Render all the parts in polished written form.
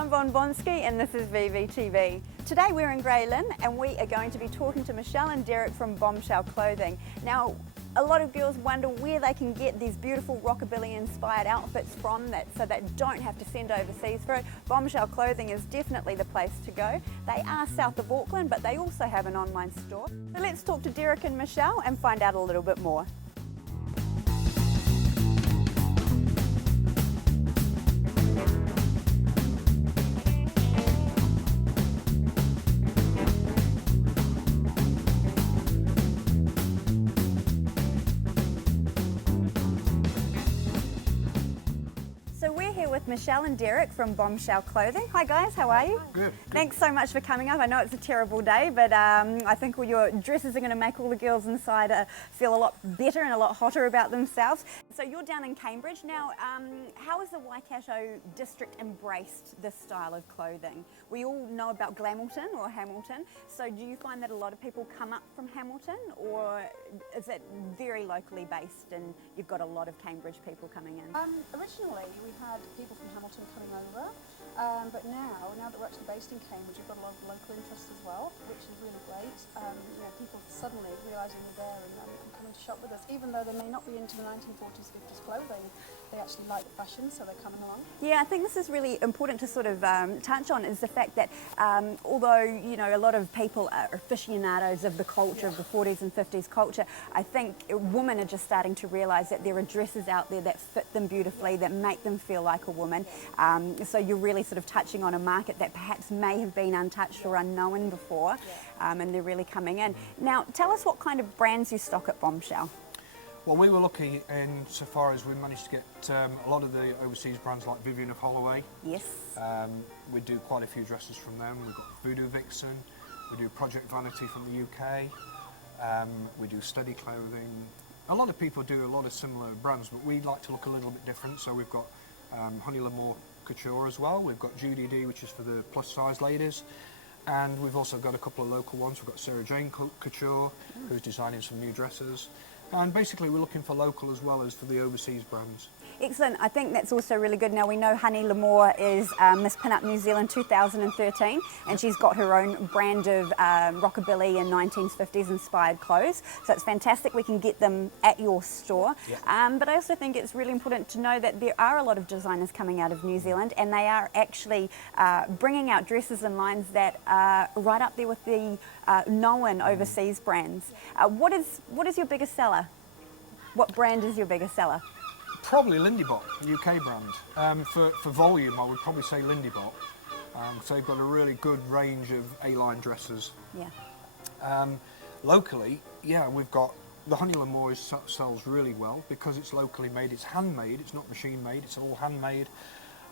I'm Von Bonsky and this is VVTV. Today we're in Grey Lynn and we are going to be talking to Michelle and Derek from Bombshell clothing. Now, a lot of girls wonder where they can get these beautiful rockabilly inspired outfits from so they don't have to send overseas for it. Bombshell clothing is definitely the place to go. They are south of Auckland, but they also have an online store. So let's talk to Derek and Michelle and find out a little bit more. With Michelle and Derek from Bombshell Clothing. Hi guys, how are you? Good. Thanks so much for coming up. I know it's a terrible day, but I think all your dresses are going to make all the girls inside feel a lot better and a lot hotter about themselves. So you're down in Cambridge. Now, how has the Waikato district embraced this style of clothing? We all know about Glamilton or Hamilton, so do you find that a lot of people come up from Hamilton, or is it very locally based and you've got a lot of Cambridge people coming in? Originally we had people from Hamilton coming over, but now that we're actually based in Cambridge, we've got a lot of local interest as well, which is really great. People suddenly realising we're there and coming to shop with us, even though they may not be into the 1940s, 50s clothing, they actually like the fashion, so they're coming along. Yeah, I think this is really important to sort of touch on, is the fact that although, a lot of people are aficionados of the culture, of the 40s and 50s culture, I think women are just starting to realise that there are dresses out there that fit them beautifully, that make them feel like a woman. So you're really sort of touching on a market that perhaps may have been untouched or unknown before, and they're really coming in. Now, tell us what kind of brands you stock at Bombshell. Well, we were lucky insofar as we managed to get a lot of the overseas brands like Vivian of Holloway. Yes. We do quite a few dresses from them. We've got Voodoo Vixen, we do Project Vanity from the UK, we do Steady Clothing. A lot of people do a lot of similar brands, but we like to look a little bit different. So we've got Honey Lamore Couture as well. We've got Judy D, which is for the plus size ladies. And we've also got a couple of local ones. We've got Sarah Jane Couture, who's designing some new dresses. And basically we're looking for local as well as for the overseas brands. Excellent. I think that's also really good. Now, we know Honey Lamore is Miss Pin-Up New Zealand 2013, and she's got her own brand of rockabilly and 1950s inspired clothes. So it's fantastic we can get them at your store. Yeah. But I also think it's really important to know that there are a lot of designers coming out of New Zealand, and they are actually bringing out dresses and lines that are right up there with the known overseas brands. What is your biggest seller? What brand is your biggest seller? Probably Lindybot, UK brand. For volume, I would probably say Lindybot. So they've got a really good range of A-line dresses. Yeah. Locally, we've got the Honey Lamore sells really well because it's locally made. It's handmade. It's not machine made. It's all handmade,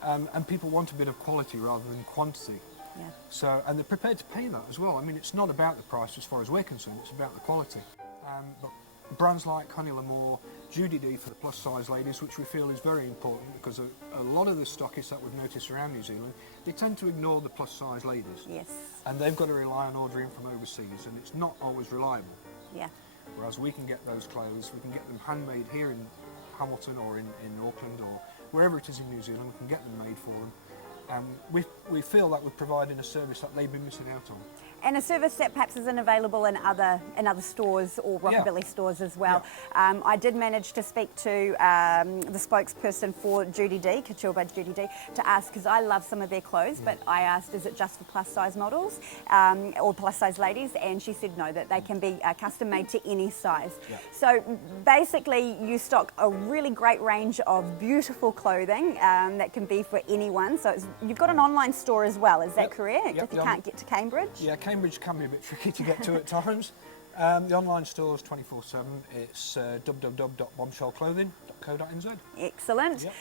and people want a bit of quality rather than quantity. Yeah. So, and they're prepared to pay that as well. I mean, it's not about the price as far as we're concerned. It's about the quality. But brands like Honey Lamore, Judy D for the plus size ladies, which we feel is very important because a lot of the stockists that we've noticed around New Zealand, they tend to ignore the plus size ladies. Yes. And they've got to rely on ordering from overseas, and it's not always reliable. Yeah. Whereas we can get those clothes, we can get them handmade here in Hamilton or in Auckland or wherever it is in New Zealand, we can get them made for them. And we feel that we're providing a service that they've been missing out on. And a service that perhaps isn't available in other stores or rockabilly stores as well. Yeah. I did manage to speak to the spokesperson for Judy D, Couture by Judy D, to ask, because I love some of their clothes, but I asked, is it just for plus size models or plus size ladies? And she said no, that they can be custom made to any size. Yeah. So basically you stock a really great range of beautiful clothing that can be for anyone. So you've got an online store as well, is that correct? If you can't get to Cambridge? Yeah, Cambridge can be a bit tricky to get to at times. The online store is 24/7. It's www.bombshellclothing.co.nz. Excellent. Yep.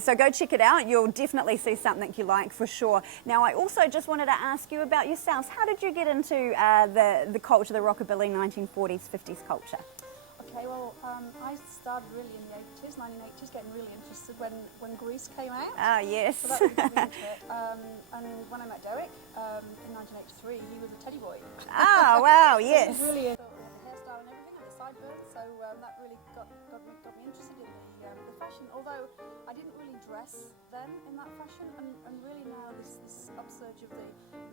So go check it out. You'll definitely see something you like for sure. Now, I also just wanted to ask you about yourselves. How did you get into the culture, the rockabilly 1940s, 50s culture? Okay, well, I started really in the 80s, 1980s, getting really interested when Grease came out. Oh, yes. So that really got me into it. And when I met Derek in 1983, he was a teddy boy. Oh, wow, yes. So he was really into the hairstyle and everything, and the sideburns, so that really got me interested in again. But the fashion, although I didn't really dress then in that fashion, and really now this upsurge of the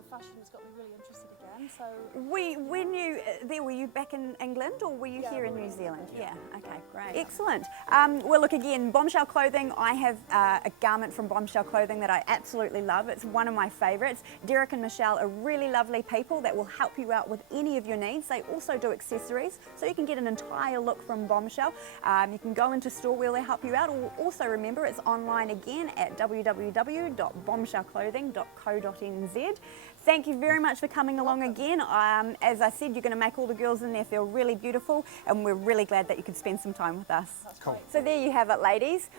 fashion has got me really interested again. So When you were you back in England or were you Yeah, here in we were New in Zealand? England, Yeah. Okay, great. Excellent. Well, look again, Bombshell Clothing. I have a garment from Bombshell Clothing that I absolutely love. It's one of my favourites. Derek and Michelle are really lovely people that will help you out with any of your needs. They also do accessories, so you can get an entire look from Bombshell. You can go into store where they help you out, or also remember it's online again at www.bombshellclothing.co.nz. Thank you very much for coming along again. As I said, you're going to make all the girls in there feel really beautiful, and we're really glad that you could spend some time with us. Cool. So there you have it, ladies.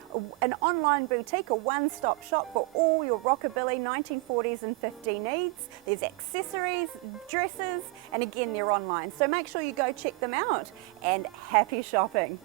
An online boutique, a one-stop shop for all your rockabilly 1940s and 50 needs. There's accessories, dresses, and again, they're online. So make sure you go check them out, and happy shopping.